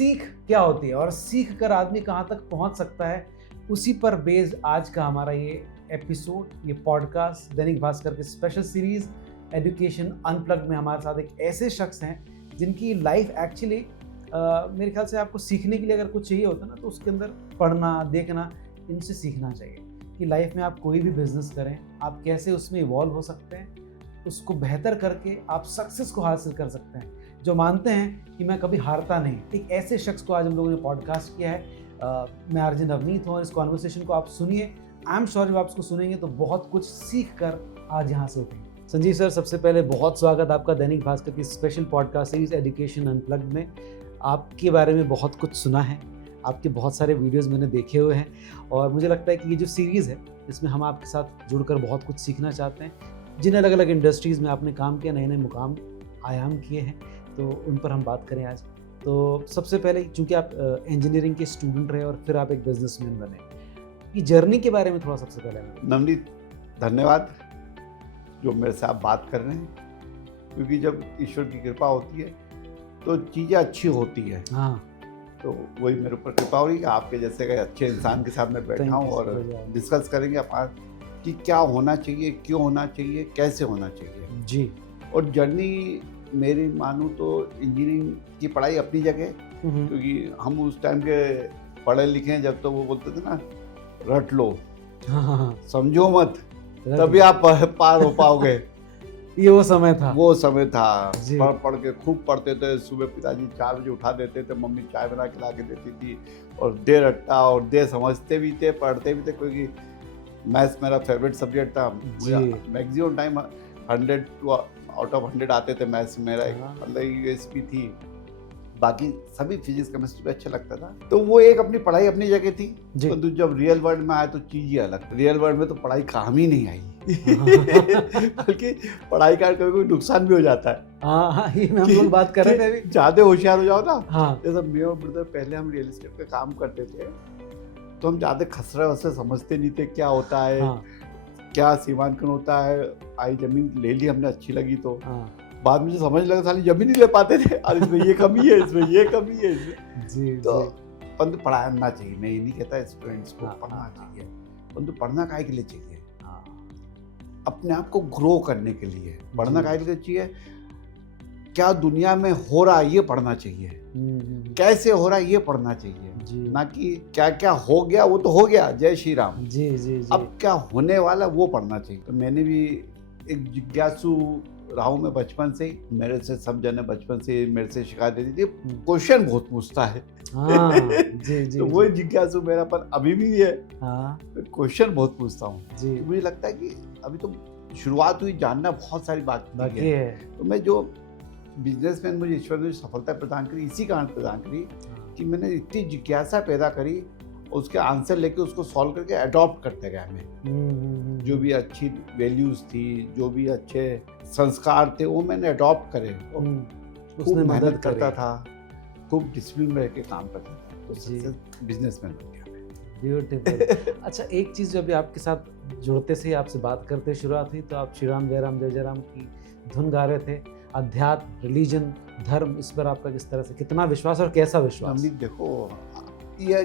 सीख क्या होती है और सीख कर आदमी कहाँ तक पहुँच सकता है, उसी पर बेस्ड आज का हमारा ये एपिसोड, ये पॉडकास्ट दैनिक भास्कर की स्पेशल सीरीज एजुकेशन अनप्लग्ड में हमारे साथ एक ऐसे शख्स हैं जिनकी लाइफ एक्चुअली मेरे ख्याल से आपको सीखने के लिए अगर कुछ चाहिए होता है ना, तो उसके अंदर पढ़ना, देखना, इनसे सीखना चाहिए कि लाइफ में आप कोई भी बिजनेस करें, आप कैसे उसमें इवॉल्व हो सकते हैं, उसको बेहतर करके आप सक्सेस को हासिल कर सकते हैं, जो मानते हैं कि मैं कभी हारता नहीं। एक ऐसे शख्स को आज हम लोगों ने पॉडकास्ट किया है। मैं आरजे नवनीत हूँ और इस कॉन्वर्सेशन को आप सुनिए। आई एम श्योर जब आप इसको सुनेंगे तो बहुत कुछ सीख कर आज यहाँ से उठेंगे। संजीव सर, सबसे पहले बहुत स्वागत आपका दैनिक भास्कर की special podcast series education unplugged में। आपके बारे में बहुत कुछ सुना है, आपके बहुत सारे वीडियोस मैंने देखे हुए हैं और मुझे लगता है कि ये जो सीरीज़ है इसमें हम आपके साथ जुड़कर बहुत कुछ सीखना चाहते हैं। जिन अलग अलग इंडस्ट्रीज़ में आपने काम किया, नए नए मुकाम आयाम किए हैं, तो उन पर हम बात करें आज। तो सबसे पहले, चूँकि आप इंजीनियरिंग के स्टूडेंट रहे और फिर आप एक बिजनेसमैन बने, ये जर्नी के बारे में थोड़ा सबसे पहले। नवनीत, धन्यवाद जो मेरे से आप बात कर रहे हैं, क्योंकि जब ईश्वर की कृपा होती है तो चीज़ें अच्छी होती है। हाँ, तो वही मेरे ऊपर कृपा हो रही है। आपके जैसे का अच्छे इंसान के साथ मैं बैठा हूँ और डिस्कस करेंगे अपन कि क्या होना चाहिए, क्यों होना चाहिए, कैसे होना चाहिए जी। और जर्नी मेरी मानूँ तो इंजीनियरिंग की पढ़ाई अपनी जगह, क्योंकि हम उस टाइम के पढ़े लिखे हैं जब तो वो बोलते थे ना, रट लो, हाँ, समझो मत, तभी आप पार हो पाओगे। ये वो समय था। पढ़ के खूब पढ़ते थे। सुबह पिताजी 4 बजे उठा देते थे, मम्मी चाय बना के ला के देती थी और दे रट्टा और दे समझते भी थे, पढ़ते भी थे, क्योंकि मैथ्स मेरा फेवरेट सब्जेक्ट था। मैक्सिमम टाइम 100 आउट ऑफ 100 आते थे मैथ्स मेरा। मतलब यूएसपी थी, बाकी सभी फिजिक्स केमिस्ट्री पे अच्छा लगता था। तो वो एक अपनी पढ़ाई अपनी जगह थी। तो जब रियल वर्ल्ड में आया तो चीज़ ही अलग। रियल वर्ल्ड में तो पढ़ाई काम ही नहीं आई, बल्कि पढ़ाई का कोई नुकसान भी हो जाता है। हाँ, ये हम लोग बात कर रहे थे अभी। ज़्यादा होशियार हो जाओ ना। हाँ। जैसे मैं और ब्रदर पहले हम रियल एस्टेट का काम करते थे, तो हम ज़्यादा खसरा वसरा समझते नहीं थे क्या होता है। हाँ। क्या सीमांकन होता है। आई जमीन ले ली हमने, अच्छी लगी तो बाद में जो समझ लगा साली जमीन नहीं ले पाते थे। और इसमें ये कमी है, इसमें ये कमी है, जी। तो परंतु पढ़ाना चाहिए। मैं ये नहीं कहता स्टूडेंट्स को पढ़ना चाहिए, परंतु पढ़ना काहे के लिए चाहिए? अपने आप को ग्रो करने के लिए पढ़ना काहे के लिए चाहिए? क्या दुनिया में हो रहा है ये पढ़ना चाहिए, कैसे हो रहा है ये पढ़ना चाहिए, ना कि क्या क्या हो गया वो तो हो गया, जय श्री राम। जी। अब क्या होने वाला वो पढ़ना चाहिए। तो मैंने भी एक जिज्ञासु रहा हूँ मैं बचपन से ही। मेरे से सब जने बचपन से मेरे से शिकायत देती थी, क्वेश्चन बहुत पूछता है। जी। तो वो जिज्ञासु मेरा पर अभी भी है। क्वेश्चन बहुत पूछता हूँ। तो मुझे लगता है कि अभी तो शुरुआत हुई, जानना बहुत सारी बात है। तो मैं जो बिजनेसमैन, मुझे ईश्वर ने सफलता प्रदान करी, इसी कारण प्रदान करी कि मैंने इतनी जिज्ञासा पैदा करी, उसके आंसर लेके उसको सॉल्व करके अडॉप्ट करते गया मैं। जो भी अच्छी वैल्यूज थी, जो भी अच्छे संस्कार थे, वो मैंने अडॉप्ट करे। खूब मेहनत करता था, खूब डिसिप्लिन में रह के काम करता था, तो बिजनेसमैन बन गया मैं। ब्यूटीफुल। अच्छा, एक चीज़ जो अभी आपके साथ जुड़ते से, आपसे बात करते शुरुआत हुई, तो आप श्री राम जय राम जय जय राम की धुन गा रहे थे। अध्यात्म, रिलीजन, धर्म, इस पर आपका किस तरह से, कितना विश्वास और कैसा विश्वास? देखो, ये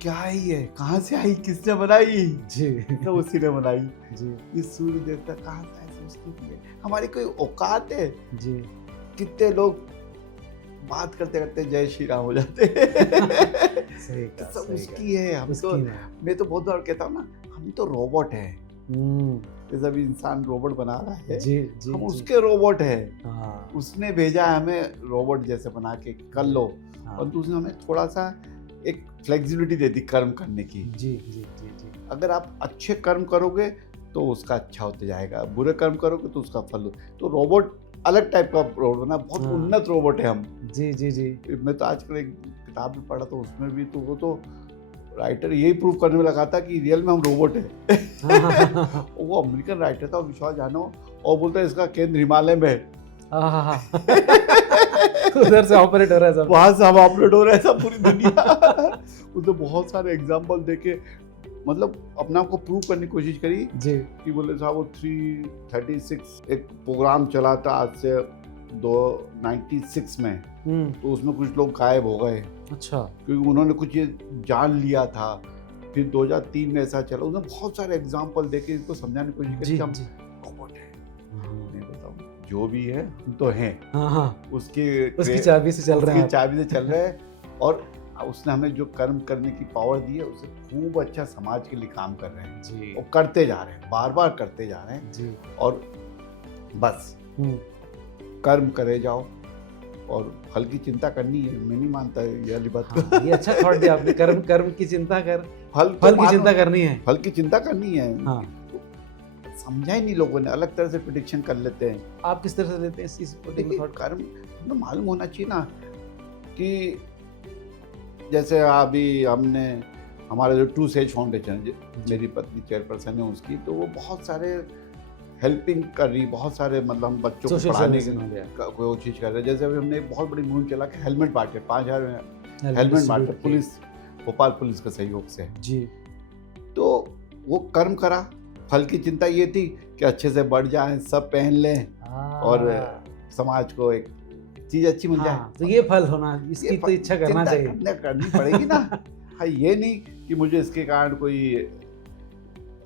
क्या ही है, कहाँ से आई, किसने बनाई? जी, तो उसी ने बनाई। जी, ये सूर्य देवता कहाँ से आए, संस्कृति है, हमारी कोई औकात है? जी, कितने लोग बात करते करते जय श्री राम हो जाते सही कहा, सब उसकी है। हम तो, मैं तो बहुत बार कहता हूँ ना, हम तो रोबोट है। जैसा भी इंसान रोबोट बना रहा है, जी, हम उसके रोबोट है। उसने भेजा है हमें रोबोट जैसे बना के कर लो, और उसने हमें थोड़ा सा एक फ्लेक्सिबिलिटी दे दी कर्म करने की। जी। अगर आप अच्छे कर्म करोगे तो उसका अच्छा होते जाएगा, बुरे कर्म करोगे तो उसका फल। तो रोबोट अलग टाइप का रोबोट बना, बहुत उन्नत रोबोट है हम। जी। मैं तो आजकल एक किताब में पढ़ा, तो उसमें भी तो वो तो राइटर यही प्रूव करने में लगा था कि रियल में हम रोबोट है। वो अमेरिकन राइटर था, विश्वास जानो, और बोलता है इसका केंद्र हिमालय में है। उधर से ऑपरेट हो रहा है सब, वहां से हम ऑपरेट हो रहे हैं सब, पूरी दुनिया। उसने बहुत सारे एग्जाम्पल देके मतलब अपने आप को प्रूव करने की कोशिश करी जी, कि बोले साहब वो 336 एक प्रोग्राम चला था आज से 96 में, तो उसमें कुछ लोग गायब हो गए। अच्छा। क्योंकि उन्होंने कुछ ये जान लिया था। फिर 2003 में ऐसा चला, उसने बहुत सारे एग्जाम्पल देके इसको समझाने की कोशिश की कि हम रोबोट हैं। नहीं बताओ, जो भी है हम तो हैं। उसकी चाबी से चल रहे हैं, उसकी चाबी से चल रहे हैं। और उसने हमें जो कर्म करने की पावर दी है, उससे खूब अच्छा समाज के लिए काम कर रहे हैं जी। और करते जा रहे हैं, बार बार करते जा रहे हैं जी। और बस कर्म करे जाओ और फल की चिंता करनी है। मैं नहीं मानता ये वाली बात। हाँ, ये अच्छा थॉट दिया आपने, कर्म की चिंता कर, फल की चिंता करनी है। फल की चिंता करनी है। हाँ। समझा ही नहीं लोगों ने, अलग तरह से प्रेडिक्शन कर लेते हैं। आप किस तरह से लेते हैं इस कर्म तो मालूम होना चाहिए ना कि जैसे अभी हमने हमारा जो टू सेज फाउंडेशन, मेरी पत्नी चेयरपर्सन है उसकी, तो वो बहुत सारे हेल्पिंग कर रही, बहुत सारे मतलब हम बच्चों को पढ़ाने की कोशिश कर रहे हैं। जैसे अभी हमने एक बहुत बड़ी मुहिम चला कि हेलमेट बांटे, 5000 हेलमेट बांटे, पुलिस, भोपाल पुलिस के सहयोग से जी। तो वो कर्म करा। फल की चिंता ये थी कि अच्छे से बढ़ जाए, सब पहन लें और समाज को एक चीज अच्छी मिल जाए। तो ये फल होना, इसकी तो इच्छा करना चाहिए, करनी पड़ेगी ना। हाँ, ये नहीं कि मुझे इसके कारण कोई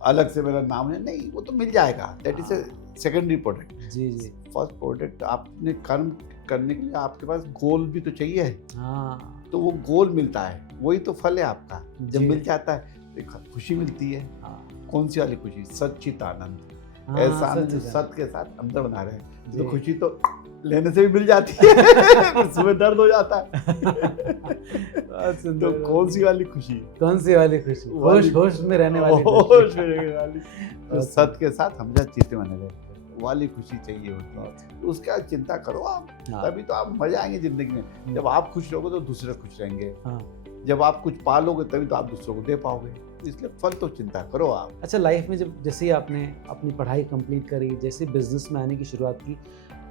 अलग से मेरा नाम है, नहीं, वो तो मिल जाएगा। That is a secondary product. जी जी। फर्स्ट प्रोडक्ट आपने कर्म करने के लिए आपके पास गोल भी तो चाहिए। हाँ। तो वो गोल मिलता है, वही तो फल है आपका। जब मिल जाता है तो खुशी मिलती है। कौन सी वाली खुशी? सच्चित आनंद। ऐसा आनंद जो सत्य के साथ अंदर बना रहे। तो खुशी तो लेने से भी मिल जाती है, उसमें दर्द हो जाता है। तो कौन सी वाली खुशी? कौन सी वाली खुशी? होश में रहने वाली, होश में रहने वाली, तो सत्य के साथ हमेशा चित्त बने रहे वाली खुशी चाहिए होती है। तो उसका चिंता करो आप, तभी तो आप मजा आएंगे जिंदगी में। जब आप खुश रहोगे तो दूसरे खुश रहेंगे। जब आप कुछ पालोगे तभी तो आप दूसरों को दे पाओगे। इसलिए फल तो चिंता करो आप। अच्छा, लाइफ में जब जैसे आपने अपनी पढ़ाई कंप्लीट करी, जैसे बिजनेस में आने की शुरुआत की,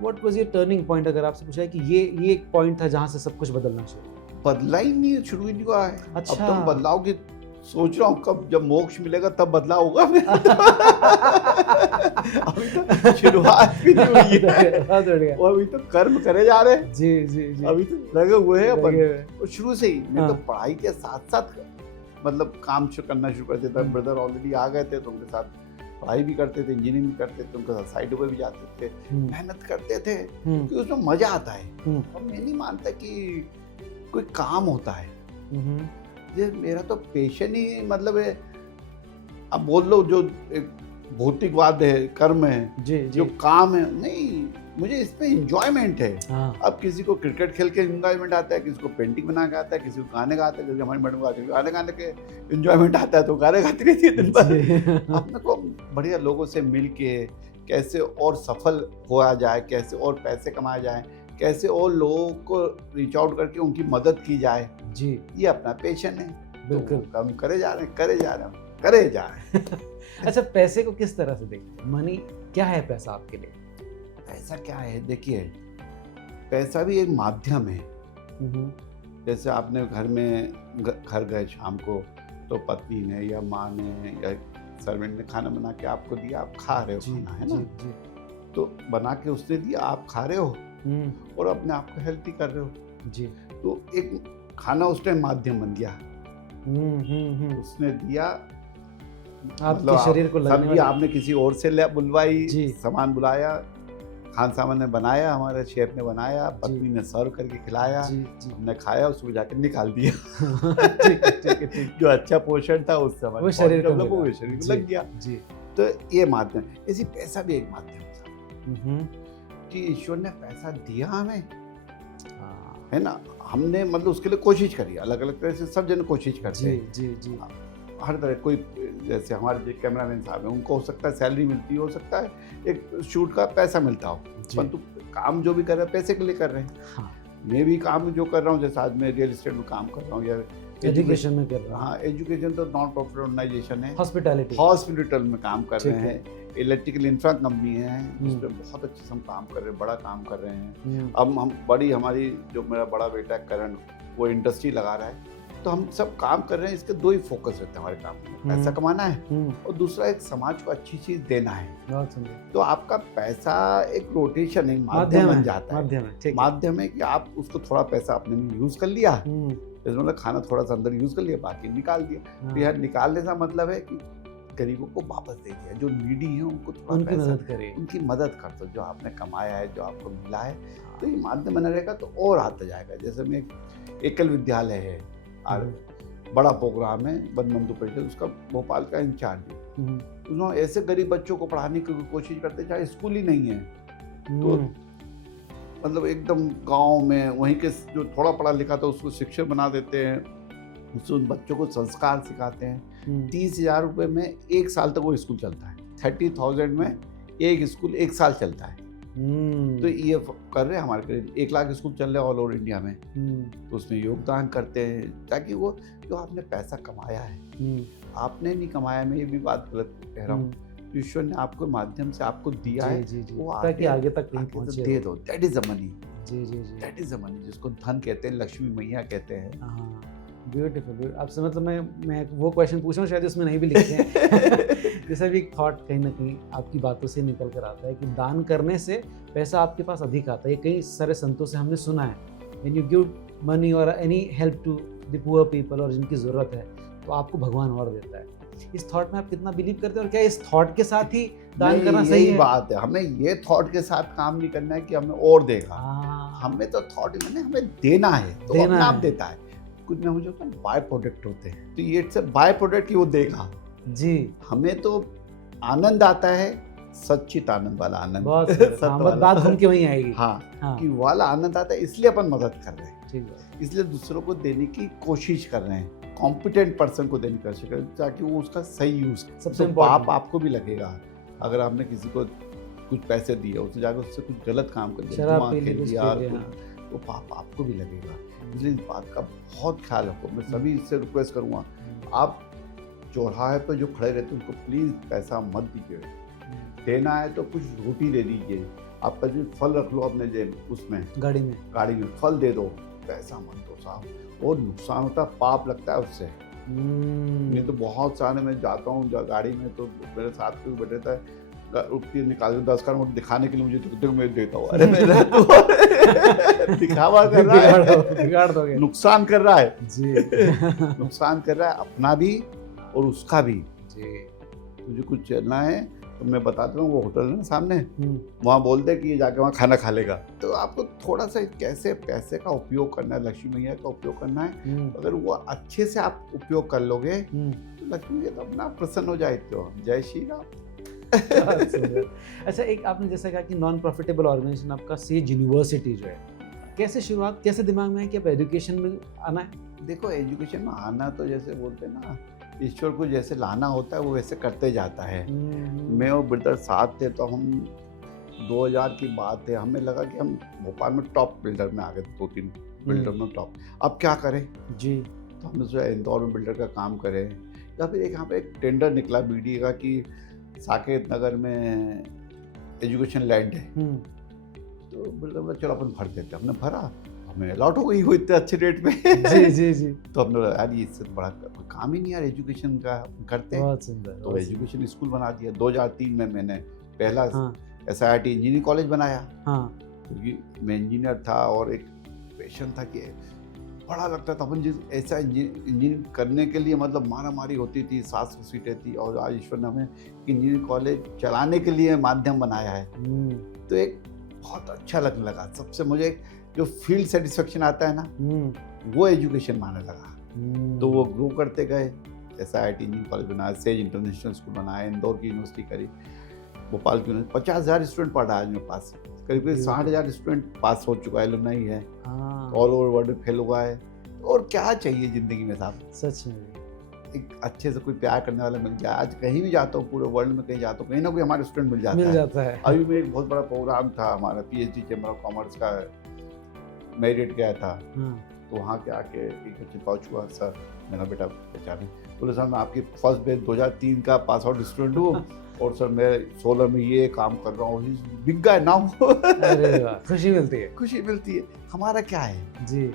what was your turning point? अगर आपसे पूछा है कि ये एक पॉइंट था जहाँ से सब कुछ बदलना शुरू? बदला ही नहीं है, शुरू ही नहीं हुआ है। अच्छा। अब तो बदलाव की सोच रहा हूँ, कब जब मोक्ष मिलेगा तब बदलाव होगा। अभी तो शुरुआत भी नहीं हुई है। वो अभी तो कर्म करे जा रहे हैं। जी जी जी। अभी तो लगे हुए हैं अपन शुरू से ही। मैं तो पढ़ाई के साथ साथ मतलब काम करना शुरू कर देता। ब्रदर ऑलरेडी आ गए थे तो उनके साथ पढ़ाई भी करते थे, इंजीनियरिंग भी करते थे, उनके साथ साइड पर भी जाते थे, मेहनत करते थे क्योंकि उसमें मजा आता है। अब मैं नहीं मानता कि कोई काम होता है। ये मेरा तो पैशन ही मतलब है, अब बोल लो जो एक भौतिकवाद है, कर्म है, जी, जो काम है, नहीं, मुझे इसमें एंजॉयमेंट है। अब किसी को क्रिकेट खेल के एंजॉयमेंट आता है, किसी को पेंटिंग बना के आता है, किसी को गाने गाता है, जैसे हमारी मैडम गाती है, गाने गाने के एंजॉयमेंट आता है तो गाने गाती रहती है दिन भर। अपने को बढ़िया लोगों से मिल के कैसे और सफल होया जाए, कैसे और पैसे कमाए जाए, कैसे और लोगों को रीच आउट करके उनकी मदद की जाए, जी, ये अपना पैशन है। बिल्कुल। तो काम करे जा रहे करे जा रहे हैं। अच्छा, पैसे को किस तरह से देखते हैं? मनी क्या है पैसा आपके लिए? पैसा क्या है, देखिए, पैसा भी एक माध्यम है। जैसे आपने घर गए शाम को तो पत्नी ने या माँ ने या सर्वेंट ने खाना बना के आपको दिया, आप खा रहे हो खाना, है ना? तो बना के उसने दिया, आप खा रहे हो और अपने आप को हेल्थी कर रहे हो जी। तो एक खाना उस टाइम माध्यम बन गया। उसने दिया, आपके शरीर को लगने वाली, आपने किसी और से बुलवाई, सामान बुलाया, खान सामान ने बनाया, हमारे शेफ ने बनाया, पत्नी ने सर्व करके खिलाया, हमने खाया, उसको जाकर निकाल दिया। जो अच्छा पोषण था उस समय वो शरीर को लग गया जी। तो ये माध्यम, ऐसी पैसा भी एक माध्यम था कि ईश्वर ने पैसा दिया हमें, है ना? हमने मतलब उसके लिए कोशिश करी, अलग अलग तरह से सब जन कोशिश करते हैं जी जी। हर तरह, कोई जैसे हमारे जो कैमरामैन साहब हैं, उनको हो सकता है सैलरी मिलती हो सकता है एक शूट का पैसा मिलता हो, परंतु काम जो भी कर रहे हैं पैसे के लिए कर रहे हैं। हाँ। मैं भी काम जो कर रहा हूँ, जैसे आज मैं रियल एस्टेट में काम कर रहा हूँ या एजुकेशन में कर रहा हूँ। हाँ, एजुकेशन तो नॉन प्रॉफिट ऑर्गेनाइजेशन है, हॉस्पिटल में काम कर रहे हैं, इलेक्ट्रिकल इंफ्रा कंपनी है जिसमें बहुत अच्छे से हम काम कर रहे हैं, बड़ा काम कर रहे हैं। अब हम हमारी जो मेरा बड़ा बेटा है करण, वो इंडस्ट्री लगा रहा है, तो हम सब काम कर रहे हैं, इसके 2 ही फोकस रहते हैं हमारे काम में, पैसा कमाना है और दूसरा एक समाज को अच्छी चीज देना है। बहुत सुंदर। तो आपका पैसा एक रोटेशन है, माध्यम बन जाता है। माध्यम है कि आप उसको थोड़ा पैसा अपने में यूज कर लिया, जैसे मतलब खाना थोड़ा सा अंदर यूज कर लिया, बाकी निकाल दिया। तो यार निकालने का मतलब है कि गरीबों को वापस दे दिया, जो नीडी है उनको थोड़ा उनकी मदद करें, उनकी मदद कर दो, जो आपने कमाया है, जो आपको मिला है। तो ये माध्यम बना रहेगा तो और आता जाएगा। जैसे में एकल विद्यालय है और बड़ा प्रोग्राम है वन बंधु परिषद, उसका भोपाल का इंचार्ज है। उन्होंने ऐसे गरीब बच्चों को पढ़ाने की कोशिश करते चाहे स्कूल ही नहीं है, तो मतलब एकदम गांव में वहीं के जो थोड़ा पढ़ा लिखा था उसको शिक्षक बना देते हैं, उससे उन बच्चों को संस्कार सिखाते हैं। 30,000 रुपये में 1 साल तक वो स्कूल चलता है। 30,000 में एक स्कूल 1 साल चलता है। तो ये कर रहे हैं हमारे करीब 1 लाख स्कूल चल रहे हैं ऑल ओवर इंडिया में। तो उसमें योगदान करते हैं ताकि वो जो आपने पैसा कमाया है, आपने नहीं कमाया, मैं ये भी बात गलत कह रहा हूँ, ईश्वर ने आपको माध्यम से आपको दिया है, वो ताकि आगे तक पहुंचे, दे दो। That is the money. That is the money, जिसको धन कहते हैं, लक्ष्मी मैया कहते हैं। ब्यूटीफुल। आपसे मतलब मैं वो क्वेश्चन पूछ रहा हूँ, शायद उसमें नहीं भी लिखे हैं। जैसे भी एक थॉट कहीं ना कहीं आपकी बातों से निकल कर आता है कि दान करने से पैसा आपके पास अधिक आता है। ये कई सारे संतों से हमने सुना है, when you give money or any help to the poor people और जिनकी ज़रूरत है, तो आपको भगवान और देता है। इस थॉट में आप कितना बिलीव करते हैं और क्या इस थॉट के साथ ही दान करना सही है? बात है, हमें ये थॉट के साथ काम नहीं करना है कि हमें और देगा। हमें तो थॉट में हमें देना है, तो अपने आप देता है। कुछ ना मुझे बाय प्रोडक्ट होते हैं, तो ये बाय प्रोडक्ट ही वो देगा जी। हमें तो आनंद आता है, सच्चित आनंद वाला आनंद, बात घूम के वहीं आएगी। हाँ, कि वाला आनंद आता है, इसलिए अपन मदद कर रहे हैं। ठीक है, इसलिए दूसरों को देने की कोशिश कर रहे हैं, कॉम्पिटेंट पर्सन को देने की कोशिश कर रहे हैं ताकि वो उसका सही यूज। सबसे पाप आपको भी लगेगा, अगर आपने किसी को कुछ पैसे दिए, उससे जाकर उससे कुछ गलत काम कर दिया, खेल दिया, तो पाप आपको भी लगेगा। इसलिए इस बात का बहुत ख्याल रखो। मैं सभी से रिक्वेस्ट करूँगा, आप चौराहे पर जो खड़े रहते हैं उनको प्लीज़ पैसा मत दीजिए। देना है तो कुछ रोटी दे दीजिए, आपका जो फल रख लो अपने जेब उसमें, गाड़ी में फल दे दो, पैसा मत दो साहब। और नुकसान होता है, पाप लगता है उससे। नहीं तो बहुत सारे मैं जाता हूँ गाड़ी में, तो मेरे साथ कोई बैठे था, रुपये निकाल 10 का नोट दिखाने के लिए मुझे तो मैं देता हूँ। अरे मेरा तो दिखावा कर रहा है, नुकसान कर रहा है जी। नुकसान कर रहा है अपना भी और उसका भी जी। मुझे कुछ चलना है तो मैं बताता हूँ, वो होटल है ना सामने, वहाँ बोलते हैं कि ये जाके वहाँ खाना खा लेगा। तो आपको थोड़ा सा कैसे पैसे का उपयोग करना है, लक्ष्मी मैया का उपयोग करना है। अगर वो अच्छे से आप उपयोग कर लोगे तो लक्ष्मी मैया तो अपना प्रसन्न हो जाए। तो जय श्री राम। अच्छा, एक आपने जैसा कहा कि नॉन प्रॉफिटेबल ऑर्गेनाइजेशन आपका सेज यूनिवर्सिटी जो है, कैसे शुरुआत, कैसे दिमाग में है कि अब एजुकेशन में आना है? देखो, एजुकेशन में आना तो जैसे बोलते हैं ना, ईश्वर को जैसे लाना होता है वो वैसे करते जाता है। मैं और ब्रदर साथ थे, तो हम 2000 की बात है, हमें लगा कि हम भोपाल में टॉप बिल्डर में आ गए, 2-3 बिल्डर में टॉप। अब क्या करें जी, तो हमने सोचा इंदौर में बिल्डर का काम करें। या फिर यहाँ पे एक टेंडर निकला बीडीए का कि साकेत नगर में एजुकेशन लैंड है, तो बिल्डर चलो अपन भर देते। हमने भरा, हमें अलॉट हो गई वो इतने अच्छे रेट में। जी जी जी। तो हमने यार ये इससे बड़ा काम ही नहीं यार, एजुकेशन का करते हैं। बहुत सुंदर। तो एजुकेशन स्कूल बना दिया। 2003 में मैंने पहला SIRT इंजीनियरिंग कॉलेज बनाया, क्योंकि मैं इंजीनियर था और एक पैशन था कि बड़ा लगता था। अपन जिस ऐसा इंजीनियरिंग करने के लिए मतलब मारा मारी होती थी, 700 सीटें थी, और आज ईश्वर ने हमें इंजीनियरिंग कॉलेज चलाने के लिए माध्यम बनाया है। तो एक बहुत अच्छा लगने लगा। सबसे मुझे जो फील्ड सेटिस्फेक्शन आता है ना, वो एजुकेशन माने लगा। तो वो ग्रो करते गए। SIRT इंजीनियरिंग कॉलेज बनाया, सेज इंटरनेशनल स्कूल बनाया, इंदौर की यूनिवर्सिटी करी, भोपाल की यूनिवर्सिटी। 50,000 स्टूडेंट पढ़ रहा है मेरे पास, करीब 60,000 स्टूडेंट पास हो चुका है, एलुमनाई है, ऑल ओवर वर्ल्ड में फेल हुआ है। और क्या चाहिए ज़िंदगी में साहब? सच में एक अच्छे से कोई प्यार करने वाला मिल जाए। आज कहीं भी जाता हूँ, पूरे वर्ल्ड में कहीं जाता हूँ, कहीं ना कोई हमारे स्टूडेंट मिल जाता है। अभी में एक बहुत बड़ा प्रोग्राम था हमारा, PhD चैम्बर ऑफ कॉमर्स का, मेरिट गया था, तो वहाँ के आके एक बच्चे पाउच हुआ, सर मेरा बेटा पहचाने, बोले सर मैं आपकी फर्स्ट बैच 2003 का पास आउट स्टूडेंट हूँ, और सर मैं 16 में ये काम कर रहा हूँ, बिग गाय नाउ। अरे वाह, खुशी मिलती है। खुशी मिलती है। हमारा क्या है जी,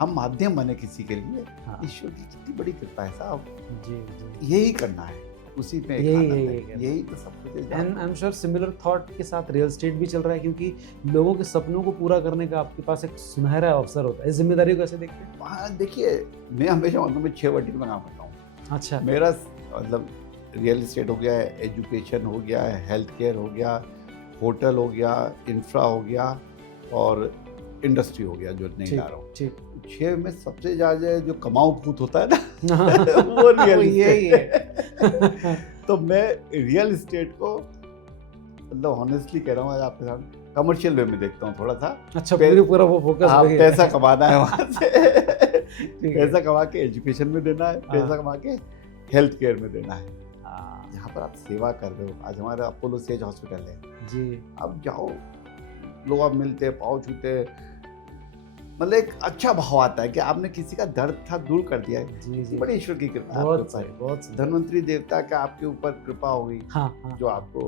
हम माध्यम बने किसी के लिए। हाँ। ईश्वर की कितनी बड़ी कृपा है साहब, जी जी। यही करना है, उसी पे एक आनंद है, यही तो सब कुछ है। And I am sure similar thought के साथ रियल एस्टेट भी चल रहा है, क्योंकि लोगों के सपनों को पूरा करने का आपके पास एक सुनहरा अवसर होता है। इस जिम्मेदारी को कैसे देखते हैं? हाँ देखिए, मैं हमेशा मानता हूँ, मैं 6 वर्टिकल में काम करता हूँ। अच्छा। मेरा मतलब रियल एस्टेट हो गया है, एजुकेशन हो गया है, हेल्थ केयर हो गया, होटल हो गया, इंफ्रा हो गया और इंडस्ट्री हो गया जो नहीं ला रहा हूँ। ठीक। 6 में सबसे ज़्यादा जो कमाऊ भूत होता है ना वो रियल यही है। तो मैं रियल एस्टेट को मतलब ऑनेस्टली कह रहा हूँ आज आपके साथ, कमर्शियल वे में देखता हूँ थोड़ा सा। अच्छा, पूरा वो फोकस वही है। पैसा कमाना है वहाँ से ठीक है। पैसा कमा के एजुकेशन में देना है, पैसा कमा के हेल्थ केयर में देना है। यहाँ पर आप सेवा कर रहे हो। आज हमारा अपोलो सेज हॉस्पिटल है जी, आप जाओ, लोग आप मिलते पाँव छूते, मतलब एक अच्छा भाव आता है कि आपने किसी का दर्द था दूर कर दिया है। जी जी, बड़ी ईश्वर की कृपा है बहुत आपके सही, ऊपर। बहुत सही। धन्वंतरी देवता का आपके ऊपर कृपा हो गई, हाँ हाँ, जो आपको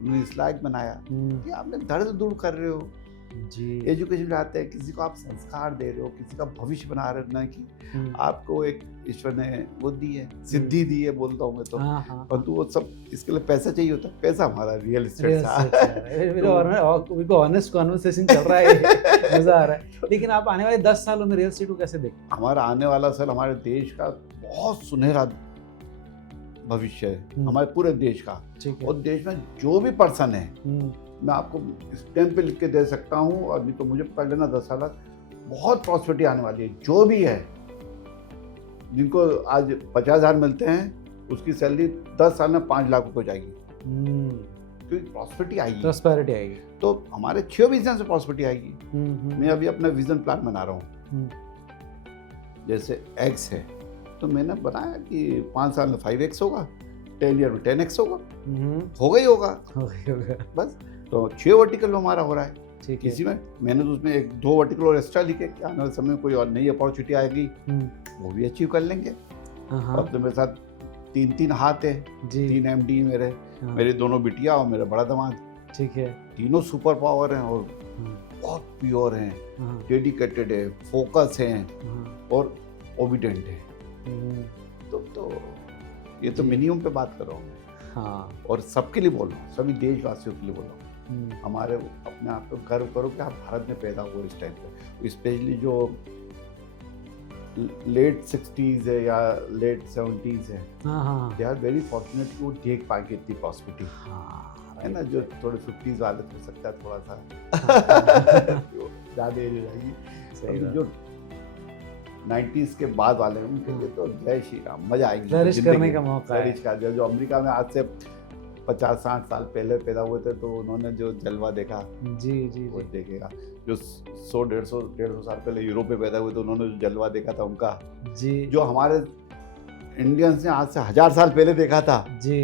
उन्होंने इस लायक बनाया कि आपने दर्द दूर कर रहे हो। जी, एजुकेशन में आते हैं, किसी को आप संस्कार दे रहे हो, किसी का भविष्य बना रहे हो, कि आपको एक ईश्वर ने वो दी है, सिद्धि दी है बोलता हूँ मैं तो। हाँ हाँ, परंतु वो सब इसके लिए पैसा चाहिए होता है, पैसा हमारा रियल एस्टेट मेरा ऑनेस्ट कॉन्वर्सेशन चल रहा है, मजा आ रहा है। लेकिन आप आने वाले 10 सालों में रियल एस्टेट को कैसे देखते हैं? हमारा आने वाला साल हमारे देश का बहुत सुनहरा भविष्य है, हमारे पूरे देश का। और देश में जो भी पर्सन है, मैं आपको स्टैम्प पे लिख के दे सकता हूँ, और नहीं तो मुझे पकड़ लेना 10 साल बहुत प्रॉस्पेरिटी आने वाली है। जो भी है, जिनको आज 50,000 मिलते हैं, उसकी सैलरी 10 साल में 5 लाख रुपये जाएगी, क्योंकि प्रॉस्पेरिटी आएगी। तो हमारे 6 विजन से प्रॉस्पेरिटी आएगी। मैं अभी अपना विजन प्लान बना रहा हूँ। जैसे एक्स है, तो मैंने बनाया कि 5 साल में 5x होगा, 10 ईयर में 10x होगा, होगा ही होगा बस। तो 6 वर्टिकल में हमारा हो रहा है। किसी में मैंने तो उसमें 1-2 वर्टिकल और एक्स्ट्रा लिखे कि आने वाले समय में कोई और नई अपॉर्चुनिटी आएगी, वो भी अचीव कर लेंगे। अब तो मेरे साथ 3 हाथ है, 3 MD मेरे, मेरी दोनों बिटिया और मेरा बड़ा दामाद। ठीक है, तीनों सुपर पावर हैं और बहुत प्योर हैं, डेडिकेटेड है, फोकस हैं और ओबिडेंट है। तो ये तो मिनिमम पे बात कर रहा हूँ मैं। हाँ, और सबके लिए बोल रहा हूँ, सभी देशवासियों के लिए बोल रहा हूँ। हमारे अपने आप को गर्व करो कि आप भारत में पैदा हुए इस टाइम पे। स्पेशली जो लेट 60s है या लेट 70s है, दे आर वेरी फॉर्चुनेट कि वो देख पाएंगे इतनी प्रॉस्पेरिटी, है ना। जो थोड़े 50s वाले हो सकता है थोड़ा सा ज़्यादा एज रहेगी, जो 90s के बाद वाले हैं उनके लिए तो जय श्री राम, मजा आएगी, करने का मौका है। जो अमेरिका में आज से 50-60 साल पहले पैदा हुए थे, तो उन्होंने जो जलवा देखा जी वो देखेगा। जो 100-150 साल पहले यूरोप में पैदा हुए थे, उन्होंने जो जलवा देखा था उनका जी, जो हमारे इंडियंस ने आज से 1000 साल पहले देखा था जी,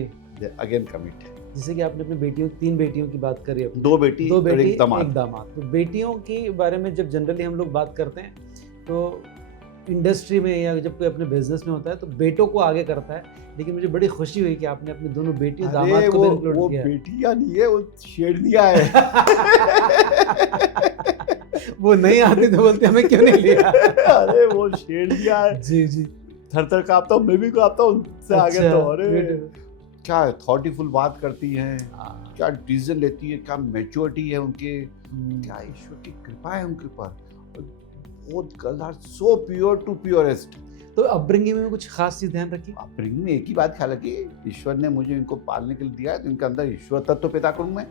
अगेन कमिट। जैसे कि आपने अपनी 3 बेटियों की बात करी, 2 बेटी एक दामाद। तो बेटियों के बारे में जब जनरली हम लोग बात करते हैं, तो इंडस्ट्री में या जब कोई अपने बिजनेस में होता है तो बेटों को आगे करता है, लेकिन मुझे बड़ी खुशी हुई कि आपने अपनी दोनों बेटियों दामाद को भी इंक्लूड किया। वो बेटियां नहीं है, वो शेरनियां है। वो नहीं आती तो बोलते हमें क्यों नहीं लिया। अरे वो शेरनियां है जी जी, थर कांपता हूँ, मैं भी कांपता हूँ उनसे आगे। तो अरे क्या थॉटफुल बात करती हैं, क्या डिसीजन लेती है, क्या मैच्योरिटी है उनके, क्या ईश्वर की कृपा है उनके ऊपर। Both girls are so pure to purest। तो अपब्रिंगिंग में कुछ खास चीज ध्यान रखी? अपब्रिंगिंग में एक ही बात ख्याल रखी, ईश्वर ने मुझे इनको पालने के लिए दिया है, तो इनके अंदर ईश्वर तत्व पैदा करूं मैं,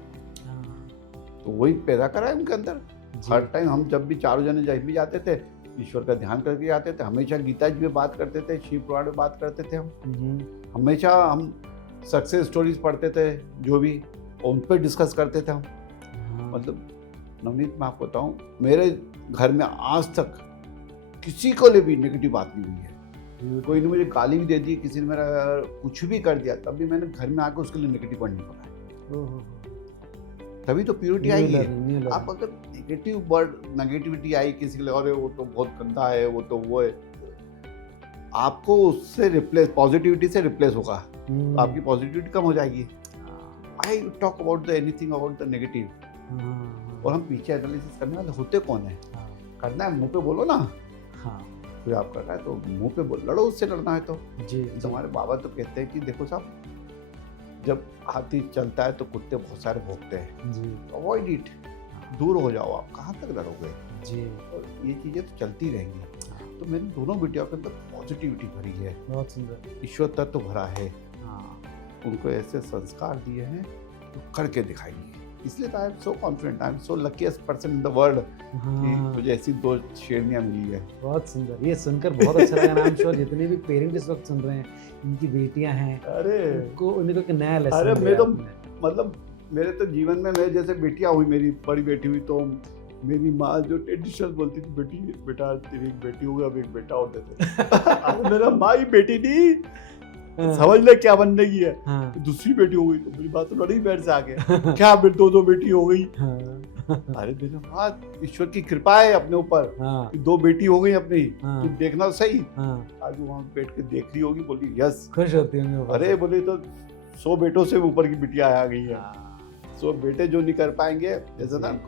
तो वही पैदा करा है उनके अंदर। हर टाइम हम जब भी चारों जने जब भी जाते थे, ईश्वर का ध्यान करके जाते थे। हमेशा गीता जी में बात करते थे, शिव पुराण में बात करते थे हम। हमेशा हम सक्सेस स्टोरीज पढ़ते थे, जो भी उन पर डिस्कस करते थे हम। मतलब नवनीत, मैं आपको बताऊँ, मेरे घर में आज तक किसी को भी नेगेटिव बात नहीं हुई है। कोई ने मुझे गाली भी दे दी, किसी ने मेरा कुछ भी कर दिया, तब भी मैंने घर में आकर उसके लिए नेगेटिव वर्ड नहीं बोला। तभी तो प्योरिटी आई है। आप अगर नेगेटिविटी आई किसी के लिए, अरे वो तो बहुत गंदा है, वो तो वो है, आपको उससे रिप्लेस, पॉजिटिविटी से रिप्लेस होगा, आपकी पॉजिटिविटी कम हो जाएगी। I talk about the anything about the negative. और हम पीछे एनालिसिस करने वाले होते कौन है? करना है मुंह पे बोलो ना, हाँ कोई आप कर रहा है तो मुंह पे लड़ो, उससे लड़ना है तो। जी तो हमारे बाबा तो कहते हैं कि देखो साहब, जब हाथी चलता है तो कुत्ते बहुत सारे भौंकते हैं, जी अवॉइड इट, दूर हो जाओ, आप कहाँ तक लड़ोगे। जी और ये चीज़ें तो चलती रहेंगी। तो मेरी दोनों बेटियों के अंदर पॉजिटिविटी भरी है, बहुत सुंदर। ईश्वर तत्व भरा है, हाँ उनको ऐसे संस्कार दिए हैं तो करके दिखाएंगे। इसलिए I am so confident, I am so luckiest person in the world कि हाँ मुझे ऐसी 2 शेरनियाँ मिली है। बहुत सुंदर, ये सुनकर बहुत अच्छा लगा। आई एम श्योर जितने भी पेरेंट इस वक्त सुन रहे हैं, इनकी बेटियां हैं, उनको एक नया लेसन अरे दिया मैं तो आपने। मतलब मेरे तो जीवन में मैं जैसे बेटियां हुई, मेरी बड़ी बेटी हुई तो मेरी माँ जो ट्रेडिशनल बोलती थी, बेटी बेटा तेरी एक बेटी होगी, अब एक बेटा और दे दे। अब मेरा माँ ही बेटी नहीं, हाँ, समझ ले क्या बनने की है, हाँ, दूसरी बेटी हो गई तो मेरी बात तो लड़ी पैर से आ गया। क्या मेरी 2 बेटी हो गई। हाँ, अरे मेरे माँ, ईश्वर की कृपा है अपने ऊपर, हाँ, 2 बेटी हो गई अपनी। हाँ, तुम देखना तो सही, हाँ, आज वो वहाँ बैठ के देख रही होगी, बोली यस। खुश होती होंगी वो। अरे बोले तो 100 बेटों से ऊपर की बिटिया आ गई है। हाँ, 100 बेटे जो नहीं कर पाएंगे, जैसे ना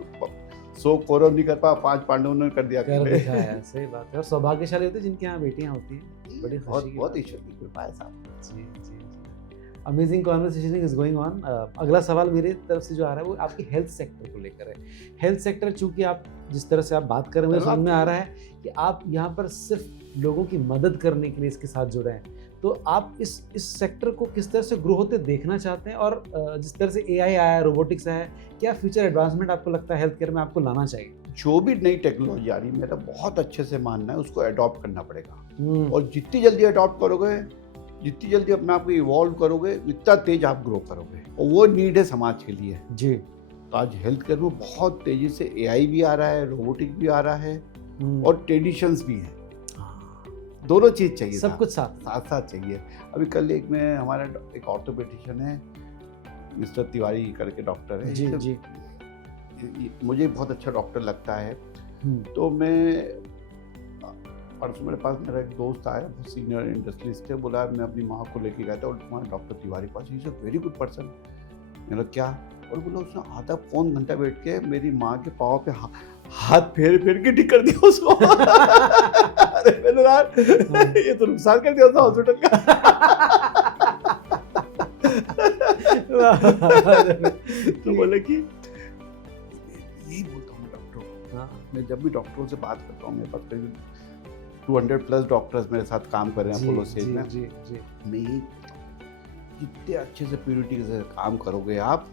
100 कौरव नहीं कर पा, 5 पांडवों ने कर दिया। कर दिखाया, सही बात है। और सौभाग्यशाली होते हैं जिनके यहाँ बेटियां होती हैं, बड़ी बहुत खुशी की बहुत बात है। ईश्वर की कृपा है साहब। जी जी amazing conversation is going on. अगला सवाल मेरी तरफ से जो आ रहा है वो आपकी हेल्थ सेक्टर को लेकर है। हेल्थ सेक्टर, चूंकि आप जिस तरह से आप बात कर रहे हैं, मुझे समझ में आ रहा है कि आप यहाँ पर सिर्फ लोगों की मदद करने के लिए इसके साथ जुड़े हैं। तो आप इस सेक्टर को किस तरह से ग्रो होते देखना चाहते हैं, और जिस तरह से AI आया, रोबोटिक्स आया, क्या फ्यूचर एडवांसमेंट आपको लगता है हेल्थ केयर में आपको लाना चाहिए? जो भी नई टेक्नोलॉजी आ रही है, मेरा बहुत अच्छे से मानना है उसको अडॉप्ट करना पड़ेगा। और जितनी जल्दी अडॉप्ट करोगे, जितनी जल्दी अपने आप को इवॉल्व करोगे, इतना तेज आप ग्रो करोगे, और वो नीड है समाज के लिए। जी। तो आज हेल्थ केयर में बहुत तेजी से AI भी आ रहा है, रोबोटिक भी आ रहा है, और ट्रेडिशंस भी है। दोनों चीज चाहिए, सब कुछ साथ साथ चाहिए। अभी कल एक में हमारा एक ऑर्थोपेडिशियन है, मिस्टर तिवारी करके डॉक्टर है। जी जी। मुझे बहुत अच्छा डॉक्टर लगता है। तो मैं परसों मेरे पास मेरा एक दोस्त आया, बहुत सीनियर इंडस्ट्रियलिस्ट है, बोला मैं अपनी माँ को लेके गया था और तुम्हारा डॉक्टर तिवारी के पास, he is a very good person. मैंने क्या, और बोला उसने आधा पौन घंटा बैठ के मेरी माँ के पाँव पे हाथ फेर के ठीक कर दिया उसको। अरे मैंने कहा ये तो नुकसान कर दिया था हॉस्पिटल का। तो बोले कि यही बोलता हूँ डॉक्टरों को। मैं जब भी डॉक्टरों से बात करता हूँ, मेरे पास करीब 200+ डॉक्टर्स मेरे साथ काम कर रहे हैं अपोलो सेज में। जी जी। मैं यही जितने अच्छे से प्योरिटी के साथ काम करोगे आप,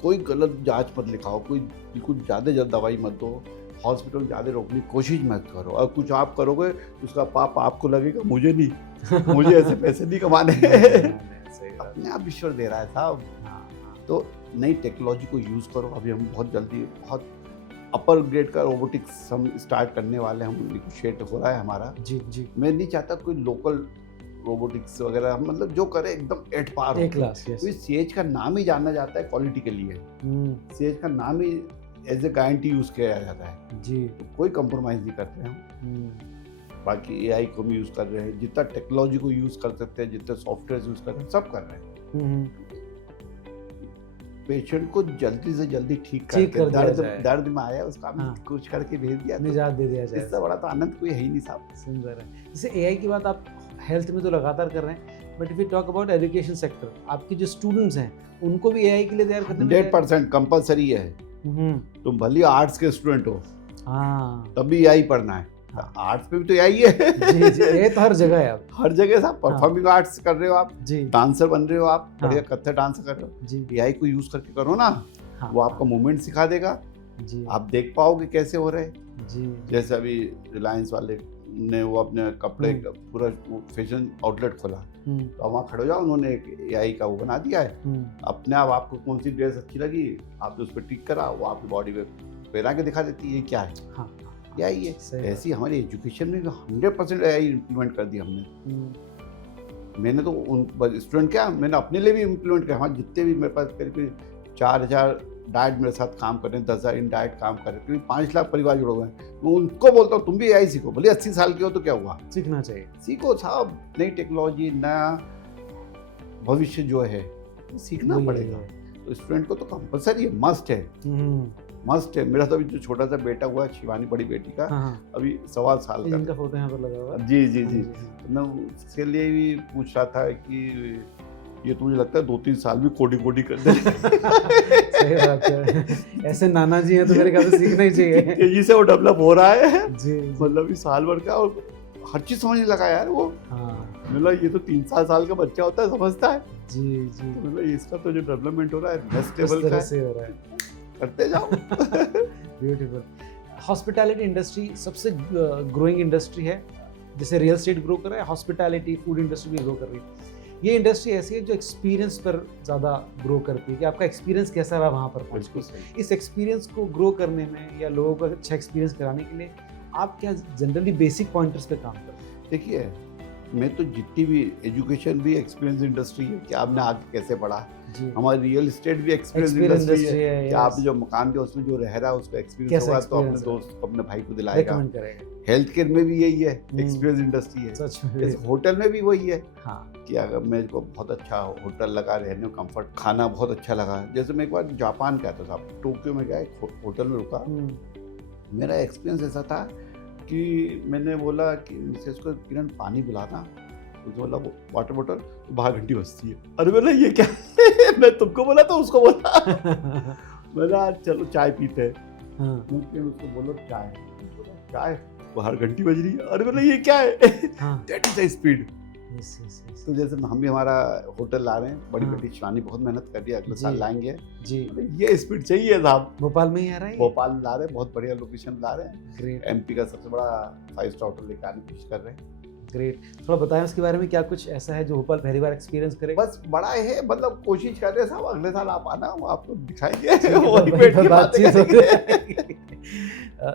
कोई गलत जांच मत लिखाओ, कोई बिल्कुल ज़्यादा दवाई मत दो, हॉस्पिटल ज़्यादा रोकने की कोशिश मत करो। और कुछ आप करोगे तो उसका पाप आपको लगेगा, मुझे नहीं, मुझे ऐसे पैसे नहीं कमाने। अपने आप ईश्वर दे रहा है साहब। तो नई टेक्नोलॉजी को यूज़ करो। अभी हम बहुत जल्दी बहुत अपर ग्रेड का रोबोटिक्स हम स्टार्ट करने वाले हैं, हम निगोशिएट हो रहा है हमारा। जी जी। मैं नहीं चाहता कोई लोकल रोबोटिक्स वगैरह, मतलब जो करे एकदम एट पार हो। Class, yes. तो सेज का नाम ही जाना जाता है क्वालिटी के लिए। सेज का नाम ही एज ए गारंटी यूज़ किया जाता है जी। तो कोई कंप्रोमाइज़ नहीं करते हम। बाकी AI को भी यूज़ कर रहे हैं, जितना टेक्नोलॉजी को यूज़ कर सकते हैं, जितने सॉफ्टवेयर यूज़ कर रहे हैं, सब कर रहे हैं। पेशेंट को जल्दी से जल्दी ठीक करके, दर्द में आया उसका कुछ करके भेज दिया, निजात दे दिया जाए। इससे बड़ा तो आनंद कोई है ही नहीं साहब। सुंदर है। जैसे AI की बात आप हेल्थ में तो लगातार कर रहे हैं, but if you talk about education sector, आपके जो स्टूडेंट्स हैं उनको भी AI के लिए तैयार करने में 100% कंपलसरी है। तुम भले आर्ट्स के स्टूडेंट हो, तब भी AI पढ़ना है। आर्ट्स में भी तो AI है। जी जी, ये तो हर जगह है। अब हर जगह साहब परफॉर्मिंग आर्ट्स कर रहे हो आप जी, डांसर बन रहे हो आप, बढ़िया कथक डांस कर रहे हो जी, AI को यूज करके करो ना। वो आपका मूवमेंट सिखा देगा जी, आप देख पाओगे कैसे हो रहे हैं। जी। जैसे अभी रिलायंस वाले ने वो अपने कपड़े का पूरा फैशन आउटलेट खोला, तो वहाँ खड़े हो जाओ, उन्होंने एक AI का वो बना दिया है। अपने आप आपको कौन सी ड्रेस अच्छी लगी, आपने उस पर टिक करा, वो आपकी बॉडी पे पहना के दिखा देती है ये क्या है। AI है। ऐसी हमारी एजुकेशन में 100% AI इम्प्लीमेंट कर दिया हमने। मैंने तो उन स्टूडेंट क्या, मैंने अपने लिए भी इम्प्लीमेंट किया। हाँ, जितने भी मेरे पास करीब 4000 डाइट मेरे साथ काम कर रहे हैं, 10,000 इन डाइट काम कर रहे हैं, करीब 5 लाख परिवार जुड़े हुए हैं। मैं उनको बोलता हूँ तुम भी AI सीखो, भले 80 साल के हो तो क्या हुआ, सीखना चाहिए। सीखो साहब, नई टेक्नोलॉजी, नया भविष्य जो है सीखना पड़ेगा। तो स्टूडेंट को तो कंपलसरी है, मस्ट है। मस्त है। मेरा तो अभी जो छोटा सा बेटा हुआ है, शिवानी बड़ी बेटी का, हाँ, अभी 1.25 साल का। इनका फोटो यहाँ पर लगा हुआ है। जी जी हाँ जी। हाँ। तो मैं उसके लिए भी पूछ रहा था कि ये तो मुझे लगता है 2-3 साल भी कोडिंग कर दे। सही बात है, ऐसे नाना जी हैं तो मेरे ख्याल से सीखना ही चाहिए। तेजी से वो डेवलप हो रहा है, जी मतलब इस साल भर का, और हर चीज समझने लगा यार वो। हाँ मतलब ये तो 3-4 साल का बच्चा होता है, समझता है। जी जी, तो मतलब इसका तो जो डेवलपमेंट हो रहा है नेक्स्ट इस लेवल का तरह है, से हो रहा है। करते जाओ। ब्यूटीफुल। हॉस्पिटैलिटी इंडस्ट्री सबसे ग्रोइंग इंडस्ट्री है। जैसे रियल एस्टेट ग्रो कर रहा है, हॉस्पिटैलिटी फूड इंडस्ट्री भी ग्रो कर रही है। ये इंडस्ट्री ऐसी है जो एक्सपीरियंस पर ज़्यादा ग्रो करती है कि आपका एक्सपीरियंस कैसा रहा वहाँ पर पहुँच बिल्कुल के। सही। इस एक्सपीरियंस को ग्रो करने में या लोगों को अच्छा एक्सपीरियंस कराने के लिए आप क्या जनरली बेसिक पॉइंटर्स पे काम करते हैं? देखिए, मैं तो जितनी भी एजुकेशन भी एक्सपीरियंस इंडस्ट्री है कि आपने आगे कैसे पढ़ा, जी, हमारी रियल एस्टेट भी एक्सपीरियंस एक्सपीरियंस इंडस्ट्री है है, कि आप जो मकान के उसमें जो रह रहा है उसका एक्सपीरियंस कैसा होगा तो अपने experience है? दोस्त को, अपने भाई को दिलाएगा। रेकमेंड करेगा। हेल्थ केयर में भी यही है, एक्सपीरियंस इंडस्ट्री है। सच में इस होटल में भी वही है हाँ कि अगर मेरे को बहुत अच्छा होटल लगा, रहने को कंफर्ट, खाना बहुत अच्छा लगा। जैसे मैं एक बार जापान गया था, टोक्यो में गया, एक होटल में रुका। मेरा एक्सपीरियंस ऐसा था कि मैंने बोला कि मिसेस को किरण पानी पिलाना, उसने बोला वो वाटर बॉटल, तो बाहर घंटी बजती है। अरे बोला ये क्या है? मैं तुमको बोला तो उसको बोला। बोला चलो चाय पीते हैं। हाँ उसको बोलो चाय, चाय, बाहर घंटी बज रही है। अरे बोला ये क्या है? हाँ that is the speed. Yes yes yes तो जैसे हम भी हमारा होटल ला रहे हैं, बड़ी हाँ। बेटी शिवानी बहुत मेहनत कर रही है, अगले जी। साल लाएंगे। जी, ये स्पीड चाहिए साहब। भोपाल में ही आ रहा है? भोपाल ला रहे हैं, बहुत बढ़िया लोकेशन ला रहे हैं। ग्रेट एमपी का सबसे बड़ा 5 स्टार होटल लेकर आने की कोशिश कर रहे हैं। ग्रेट। थोड़ा बताएं उसके बारे में, क्या कुछ ऐसा है जो भोपाल पहली बार एक्सपीरियंस करेगा? बस बड़ा है, मतलब कोशिश कर रहे हैं साहब, अगले साल आप आना, हम आपको दिखाएंगे। ठीक है, वही तो बैठ के बातचीत बातें होती करेंगे।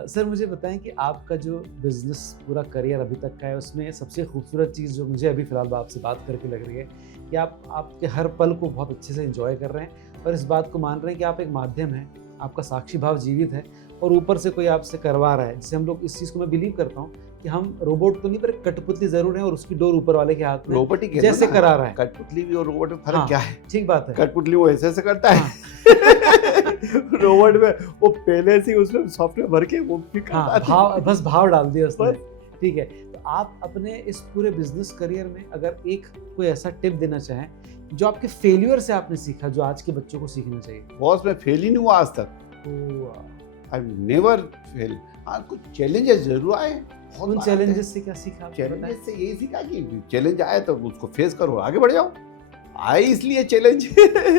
सर मुझे बताएं कि आपका जो बिजनेस पूरा करियर अभी तक का है, उसमें सबसे खूबसूरत चीज़ जो मुझे अभी फ़िलहाल आपसे बात करके लग रही है कि आप आपके हर पल को बहुत अच्छे से एंजॉय कर रहे हैं और इस बात को मान रहे हैं कि आप एक माध्यम हैं, आपका साक्षी भाव जीवित है और ऊपर से कोई आपसे करवा रहा है, जिससे हम लोग इस चीज़ को मैं बिलीव करता हूँ कि हम रोबोट तो नहीं पर एक कठपुतली ज़रूर है और उसकी डोर ऊपर वाले के हाथ में रोबोट ही कहते जैसे हैं ना, करा रहा है। कठपुतली भी और रोबोट में फर्क हाँ, क्या है? ठीक बात है। कठपुतली वो ऐसे करता है। रोबोट में वो पहले से उसमें सॉफ्टवेयर भर के वो भी करता हाँ, है। भाव, बस भाव डाल दिया उसने। बस। ठीक है, तो आप अपने इस पूरे बिजनेस करियर में अगर एक कोई ऐसा टिप देना चाहें जो आपके फेलियर से आपने सीखा, जो आज के बच्चों को सीखना चाहिए। बॉस में फेल ही नहीं हुआ आज तक। I never fail. हाँ, कुछ चैलेंजेस जरूर आए। उन चैलेंजेस से क्या सीखा आपने? चैलेंजेस से यही सीखा कि चैलेंज आए तो उसको फेस करो, आगे बढ़ जाओ। आए इसलिए चैलेंज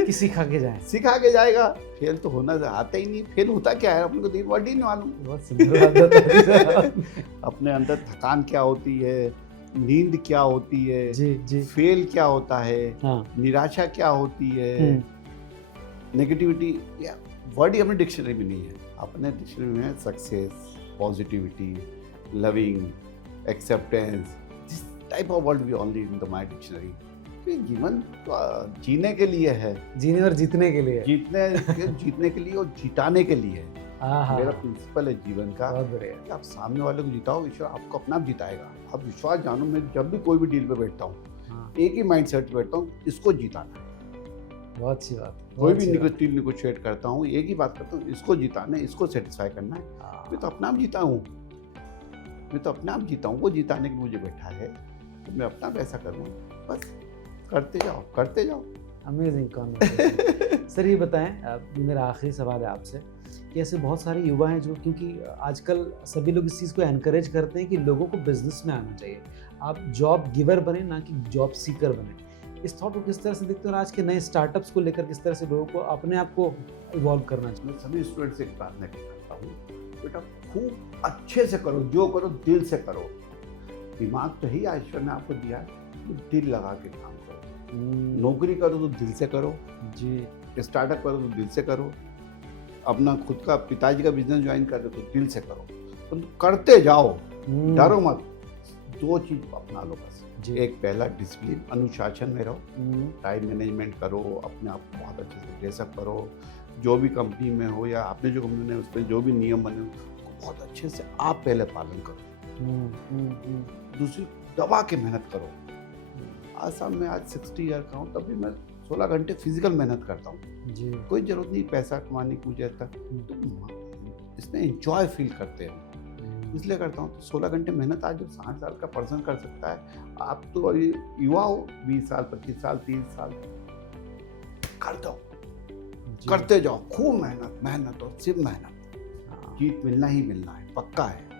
कि सिखा के जाए। सिखा के जाएगा। फेल तो होना आता ही नहीं। फेल होता क्या है अपने को तो वर्ड ही नहीं मालूम। बहुत सुंदर आदत है। अपने अंदर थकान क्या होती है, नींद क्या होती है, जी जी फेल क्या होता है, हाँ निराशा क्या होती है, नेगेटिविटी, या वर्ड ही अपने डिक्शनरी में नहीं है। अपने डिक्शनरी में है success, positivity, loving, acceptance, this type of word we only in the my dictionary. जीवन तो जीने के लिए है, जीने और जीतने के लिए। जीतने के लिए और जिताने के लिए है। हाँ मेरा प्रिंसिपल है जीवन का बहुत बढ़िया। कि आप सामने वाले को जिताओ, ईश्वर आपको अपना आप जिताएगा। आप विश्वास जानो, मैं जब भी कोई भी डील पे बैठता हूँ, हाँ, एक ही माइंड सेट पे बैठता हूँ, इसको जिताना है। बहुत अच्छी बात। कोई भी निगोशिएट करता हूँ, एक ही बात करता हूँ, इसको जिताना है, इसको सेटिस्फाई करना है। मैं तो अपना आप जीता हूँ, मैं तो अपना आप जीता हूँ। वो जिताने के मुझे बैठा है तो मैं अपना पैसा करूँ, बस करते जाओ करते जाओ। Amazing conversation. सर ये बताएं, मेरा आखिरी सवाल है आपसे कि ऐसे बहुत सारे युवा हैं जो, क्योंकि आजकल सभी लोग इस चीज़ को एनकरेज करते हैं कि लोगों को बिजनेस में आना चाहिए, आप जॉब गिवर बने ना कि जॉब सीकर बने। इस थॉट को किस तरह से देखते हो और आज के नए स्टार्टअप्स को लेकर किस तरह से लोगों को अपने आप को इवॉल्व करना चाहिए? मैं सभी स्टूडेंट से एक प्रार्थना करता हूँ, बेटा खूब अच्छे से करो, जो करो दिल से करो। दिमाग तो ही ईश्वर ने आपको दिया है, तो दिल लगा के काम करो। नौकरी करो तो दिल से करो जी, स्टार्टअप करो तो दिल से करो, अपना खुद का पिताजी का बिजनेस ज्वाइन कर रहे हो तो दिल से करो, तो करते जाओ, डरो मत। 2 चीज अपना लो बस। एक पहला डिसिप्लिन, अनुशासन में रहो, टाइम मैनेजमेंट करो, अपने आप को बहुत अच्छे से ड्रेसअप करो। जो भी कंपनी में हो या आपने जो कंपनी में उसमें जो भी नियम बने उसको बहुत अच्छे से आप पहले पालन करो। दूसरी, दबा के मेहनत करो। आज साल मैं आज 60 ईयर का हूँ, तब भी मैं 16 घंटे फिजिकल मेहनत करता हूँ। कोई जरूरत नहीं पैसा कमाने की मुझे तक, तो इसमें एंजॉय फील करते हो, इसलिए करता हूँ। तो 16 घंटे मेहनत आज जो 60 साल का पर्सन कर सकता है, आप तो अभी युवा हो, 20 साल 25 साल 30 साल, कर दो, करते जाओ, खूब मेहनत मेहनत और सिर्फ मेहनत, जीत मिलना ही मिलना है, पक्का है।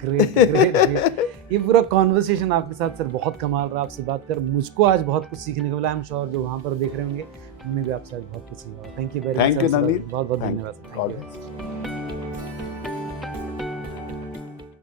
Great great great. ये पूरा कॉन्वर्सेशन आपके साथ सर बहुत कमाल रहा, आपसे बात कर मुझको आज बहुत कुछ सीखने को मिला। आई एम श्योर जो वहाँ पर देख रहे होंगे उन्हें भी आपसे आज बहुत कुछ सीखा। Thank you very much. Thank you Navneet, बहुत बहुत धन्यवाद। Thank you.